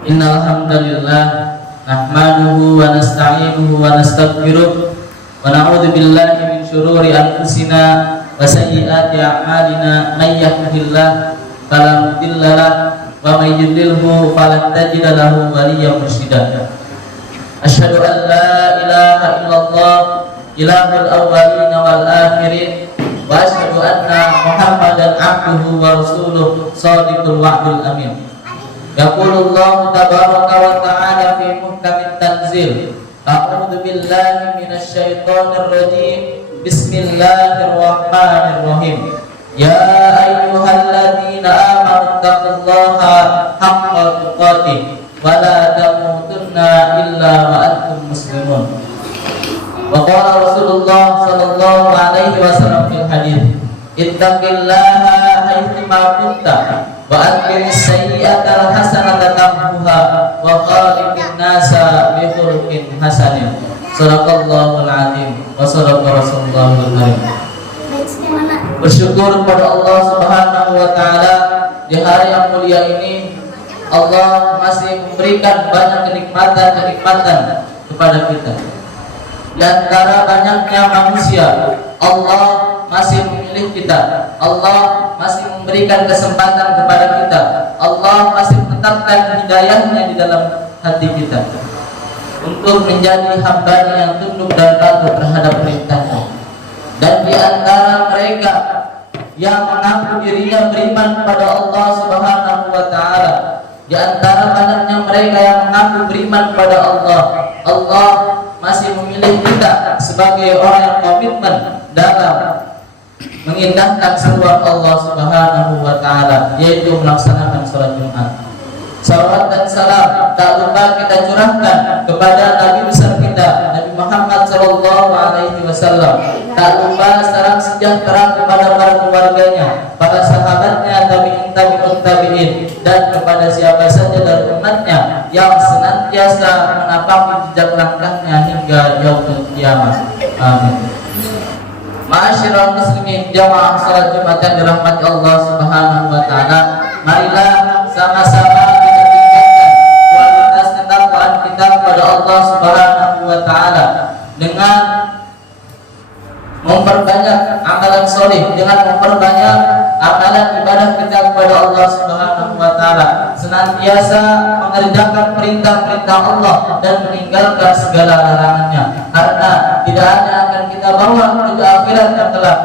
Innal hamdalillah nahmaduhu wa nasta'inuhu wa nastaghfiruh wa na'udzu billahi min shururi anfusina wa sayyiati a'malina may yahdihillahu fala mudilla lahu wa may yudlilhu falan tajida lahu waliyyan mursyida. Asyhadu an la ilaha illallah ilahul awwalin wal akhirin wa asyhadu anna Muhammadan abduhu wa rasuluh shadiqul wa'dil amin. Yaqulullahu tabaraka wa ta'ala fi muhkamit tanzil. A'udzu billahi minasy syaithanir rajim. Bismillahirrahmanirrahim. Ya ayyuhalladzina amanu taqullaha haqqa tuqatih wa la tamutunna illa wa antum muslimun. Wa qala Rasulullah sallallahu alaihi wasallam fil hadits, ittaqillaha haitsu ma kunta wa atbi'is sayyi'atal hasanata tamhuha wa khaliqin nasa bi khuluqin hasanin. Shadaqallahul azim wa shadaqa rasulullahul karim. Bersyukur kepada Allah Subhanahu wa taala di hari yang mulia ini. Allah masih memberikan banyak kenikmatan kepada kita. Di antara banyaknya manusia, Allah masih memilih kita. Allah masih memberikan kesempatan kepada kita. Allah masih menetapkan hidayahnya di dalam hati kita untuk menjadi hamba-Nya yang tunduk dan patuh terhadap perintahnya. Dan di antara mereka yang mengaku dirinya beriman kepada Allah Subhanahu wa taala, di antara banyaknya mereka yang mengaku beriman kepada Allah, Allah masih memilih kita sebagai orang yang komitmen dalam mengindahkan seruan Allah Subhanahu wa taala, yaitu melaksanakan salat Jumat. Salawat dan salam tak lupa kita curahkan kepada Nabi besar kita, Nabi Muhammad sallallahu alaihi wasallam. Tak lupa salam sejahtera kepada para keluarganya, para sahabatnya, tabi'in, dan kepada siapa saja dari umatnya yang senantiasa menapaki jejak langkahnya hingga yaumul kiamat. Amin. Ma'asyiral muslimin, jamaah salat Jumat yang dirahmati Allah Subhanahu wa taala, marilah sama-sama kita tingkatkan kualitas ketakwaan kita kepada Allah Subhanahu wa taala dengan memperbanyak amalan soleh, dengan memperbanyak amalan ibadah kita kepada Allah Subhanahu wa taala, senantiasa mengerjakan perintah-perintah Allah dan meninggalkan segala larangannya, karena tidak hanya akan kita bawa menuju akhirat yang kelak,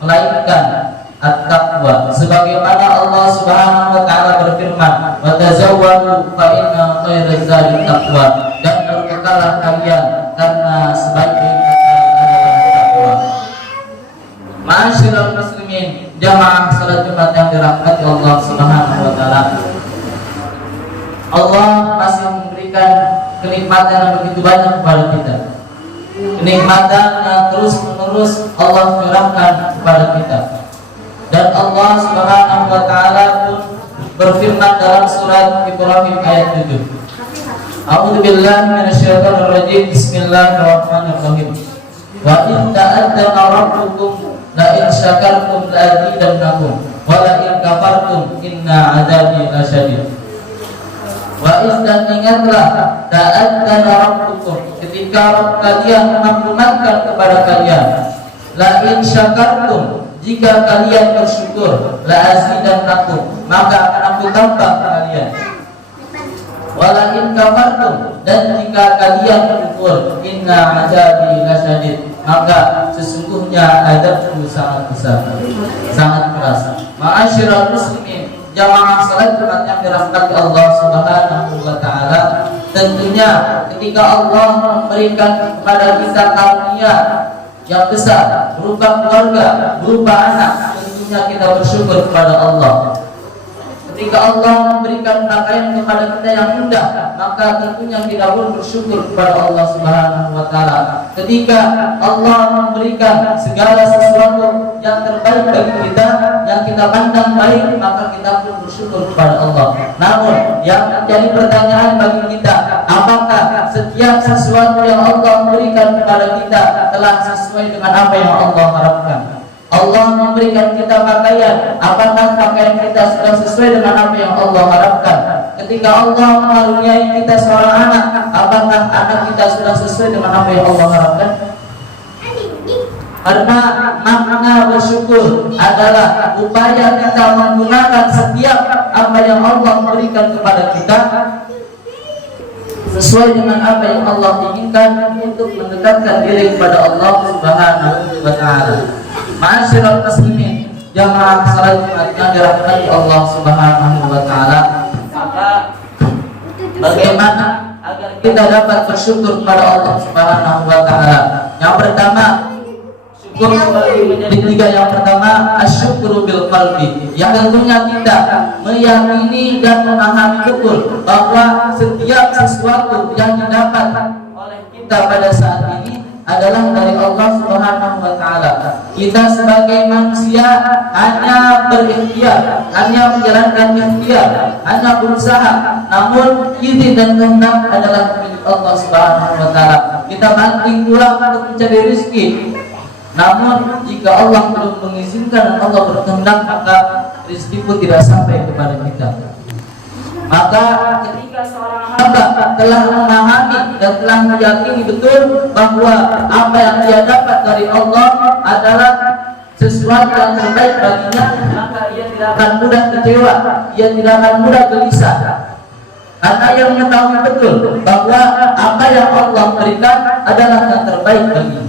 melainkan at-taqwa, sebagaimana Allah Subhanahu wa taala berfirman, wa tazawwadu fa inna khairaz zadi taqwa, dan berbekalah kalian karena sebaik-baik Ma'asyiral muslimin, jamaah salat Jumat yang dirahmati Allah Subhanahu wa taala. Allah masih memberikan kenikmatan yang begitu banyak kepada kita. Kenikmatan yang terus-menerus Allah curahkan kepada kita. Dan Allah Subhanahu wa taala pun berfirman dalam surat Ibrahim ayat 7. A'udzu billahi minasyaitonir rajim. Bismillahirrahmanirrahim. Wa in ta'addana rabbukum la in syakartum la azidannakum wa la in kafartum inna 'adzabi lasyadid. Wa in ingatlah ta'addana rabbukum, ketika Rabb kalian mengagunkan kepada kalian, la in syakartum, jika kalian bersyukur, la azidannakum, maka akan aku tambah kalian. Wa la in kafartum, dan jika kalian kufur, inna 'adzabi lasyadid, maka sesungguhnya azabku sangat besar, sangat keras. Ma'asyiral muslimin, jamaah salat Jumat yang dirahmati Allah Subhanahu wa taala, tentunya ketika Allah memberikan kepada kita karunia yang besar berupa keluarga, berupa anak, tentunya kita bersyukur kepada Allah. Ketika Allah memberikan pakaian kepada kita yang indah, maka tentunya kita pun bersyukur kepada Allah Subhanahu wa taala. Ketika Allah memberikan segala sesuatu yang terbaik bagi kita, yang kita pandang baik, maka kita pun bersyukur kepada Allah. Namun yang menjadi pertanyaan bagi kita, apakah setiap sesuatu yang Allah berikan kepada kita telah sesuai dengan apa yang Allah harapkan? Allah memberikan kita pakaian, apakah pakaian kita sudah sesuai dengan apa yang Allah harapkan? ketika Allah mengaruniai kita seorang anak, apakah anak kita sudah sesuai dengan apa yang Allah harapkan? Karena makna bersyukur adalah upaya kita menggunakan setiap apa yang Allah berikan kepada kita sesuai dengan apa yang Allah inginkan untuk mendekatkan diri kepada Allah Subhanahu wa taala. Ma'asyiral muslimin, jamaah salat Jumat yang dirahmati Allah Subhanahu wa taala, maka bagaimana agar kita dapat bersyukur kepada Allah Subhanahu wa taala? Yang pertama, syukur menjadi tiga. Yang pertama, asyukru bil qalbi, yang tentunya kita meyakini dan memahami betul bahwa setiap sesuatu yang didapat oleh kita pada saat ini adalah dari Allah Subhanahu wa taala. Kita sebagai manusia hanya berikhtiar, hanya menjalankan ikhtiar, hanya berusaha, namun izin dan kehendak adalah milik Allah Subhanahu wa taala. Kita banting tulang untuk mencari rezeki, namun jika Allah belum mengizinkan dan Allah berkehendak, maka rezeki pun tidak sampai kepada kita. Maka ketika seorang hamba telah memahami dan telah meyakini betul bahwa apa yang dia dapat dari Allah adalah sesuatu yang terbaik baginya, maka ia tidak akan mudah kecewa, ia tidak akan mudah gelisah, karena ia mengetahui betul bahwa apa yang Allah berikan adalah yang terbaik baginya.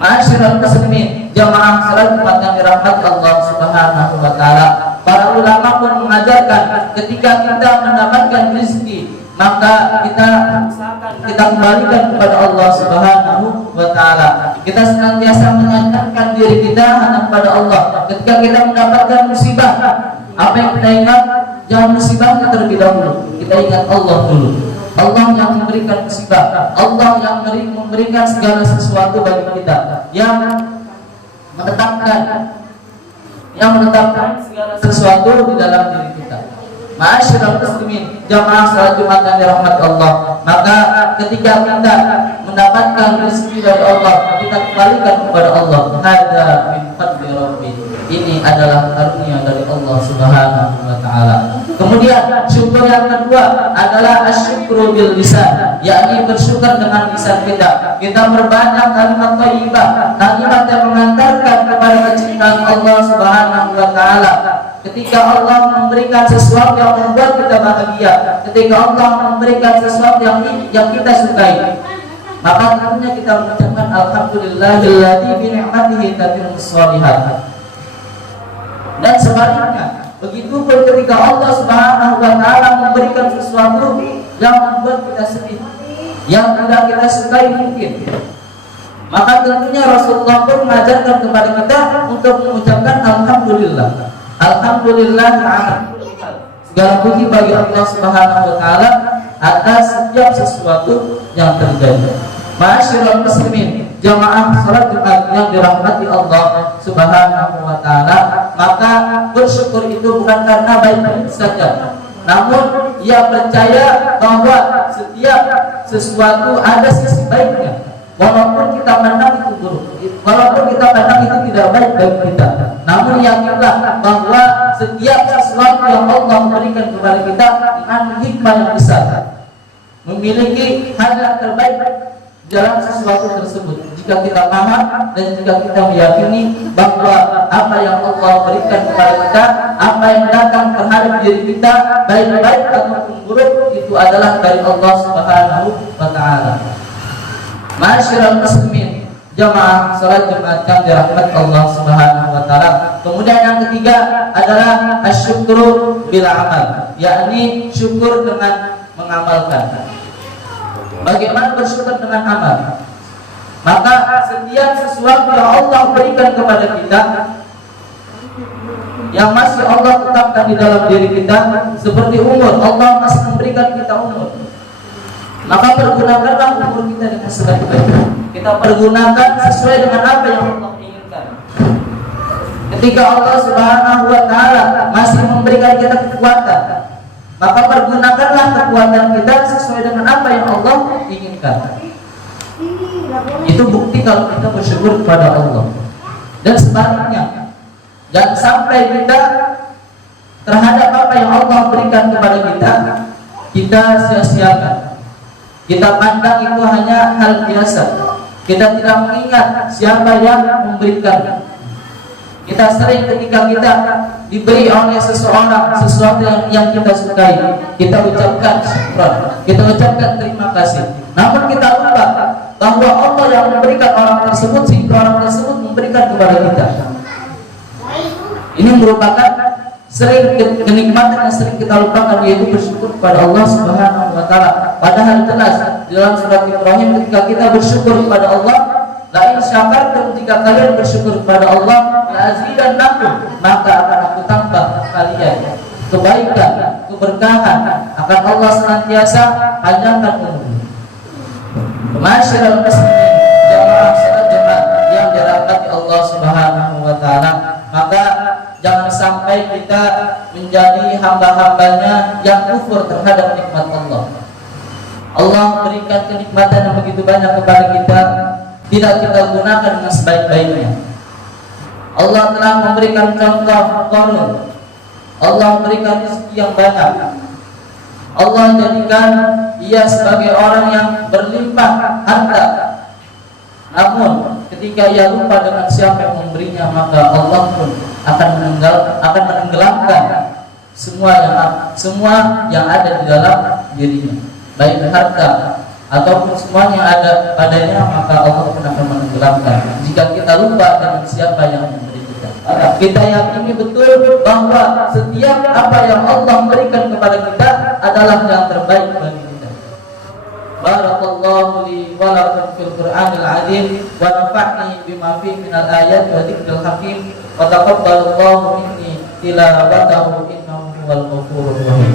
Ma'asyiral muslimin, jamaah salat Jumat yang dirahmati Allah Subhanahu wa taala, para ulama pun mengajarkan ketika kita mendapatkan rezeki, maka kita kembalikan kepada Allah Subhanahu wa taala. Kita senantiasa menyandarkan diri kita hanya kepada Allah. Ketika kita mendapatkan musibah, apa yang kita ingat? Jangan musibahnya terlebih dahulu. Kita ingat Allah dulu. Allah yang memberikan musibah, Allah yang memberikan segala sesuatu bagi kita, yang menetapkan segala sesuatu di dalam diri kita. Ma'asyiral muslimin, jamaah salat Jumat yang dirahmati Allah, maka ketika kita mendapatkan rezeki dari Allah, kita kembalikan kepada Allah. Hada min fadli rabbi, ini adalah karunia dari Allah Subhanahu wa taala. Kemudian syukur yang kedua adalah asyukru bil lisan, yakni bersyukur dengan lisan kita. Kita berbanyak kalimat thayyibah, kalimat yang mengantarkan kepada kecintaan Allah Subhanahu wa taala. Ketika Allah memberikan sesuatu yang membuat kita bahagia, ketika Allah memberikan sesuatu yang kita sukai, maka tentunya kita mengucapkan alhamdulillahilladzi bi ni'matihi tatimmus shalihat. Dan sebaliknya, begitu pun ketika Allah Subhanahu wa taala memberikan sesuatu yang membuat kita sedih, yang tidak kita sukai mungkin, maka tentunya Rasulullah pun mengajarkan kepada kita untuk mengucapkan alhamdulillah. Alhamdulillah, segala puji bagi Allah Subhanahu wa taala atas setiap sesuatu yang terjadi. Ma'asyiral muslimin, jamaah salat Jumat yang dirahmati Allah Subhanahu wa taala, maka bersyukur itu bukan karena baik saja, namun ia percaya bahwa setiap sesuatu ada sisi baiknya. Walaupun kita pandang itu buruk, walaupun kita pandang itu tidak baik bagi kita, namun yakinlah bahwa setiap sesuatu yang Allah berikan kepada kita dengan hikmah yang besar, memiliki hal yang terbaik dalam sesuatu tersebut. Jika kita paham dan jika kita meyakini bahwa apa yang Allah berikan kepada kita, apa yang datang terhadap diri kita, baik-baik ataupun buruk, itu adalah dari Allah Subhanahu wa taala. Ma'asyiral muslimin, jamaah salat Jumat yang dirahmati Allah Subhanahu wa taala. Kemudian yang ketiga adalah asyukru bil amal, yakni syukur dengan mengamalkan. Bagaimana bersyukur dengan amal? Maka setiap sesuatu yang Allah berikan kepada kita, yang masih Allah tetapkan di dalam diri kita, seperti umur, Allah masih memberikan kita umur, maka pergunakanlah umur kita dengan sebaik-baiknya. Kita pergunakan sesuai dengan apa yang Allah inginkan. Ketika Allah Subhanahu wa taala masih memberikan kita kekuatan, maka pergunakanlah kekuatan kita sesuai dengan apa yang Allah inginkan. Itu bukti kalau kita bersyukur kepada Allah. Dan sebaliknya, jangan sampai kita terhadap apa yang Allah berikan kepada kita, kita sia-siakan. Kita pandang itu hanya hal biasa. Kita tidak mengingat siapa yang memberikan. Kita sering ketika kita diberi oleh seseorang sesuatu yang kita sukai, kita ucapkan syukur, kita ucapkan terima kasih. Namun kita lupa bahwa Allah yang memberikan orang tersebut, sehingga orang tersebut memberikan kepada kita. Ini merupakan sering kenikmatan yang sering kita lupakan, yaitu bersyukur kepada Allah Subhanahu wa taala. Padahal jelas di dalam surat Ibrahim ketika kita bersyukur kepada Allah, la in syakartum, jika kalian bersyukur kepada Allah, la azidannakum, maka akan aku tambah kalian kebaikan, keberkahan, akan Allah senantiasa panjangkan umur. Masyaallah muslimin, jamaah salat jemaah yang dirahmati Allah Subhanahu wa taala, maka jangan sampai kita menjadi hamba-hambanya yang kufur terhadap nikmat Allah. Allah berikan kenikmatan yang begitu banyak kepada kita, tidak kita gunakan dengan sebaik-baiknya. Allah telah memberikan contoh Qarun. Allah memberikan rezeki yang banyak. Allah jadikan ia sebagai orang yang berlimpah harta. Namun ketika ia lupa dengan siapa yang memberinya, maka Allah pun akan menenggelamkan semua yang ada di dalam dirinya, baik harta ataupun semua yang ada padanya, maka Allah pun akan menenggelamkan jika kita lupa dengan siapa yang memberi kita. Kita yakini betul bahwa setiap apa yang Allah berikan kepada kita adalah yang terbaik bagi kita. Barakallahu li wa lakum fil Qur'anil 'azim wa nafa'ni bima fihi minal ayati wa dzikril hakim wa taqabbalallahu minni tilawatahu innahu huwal ghafurur rahim.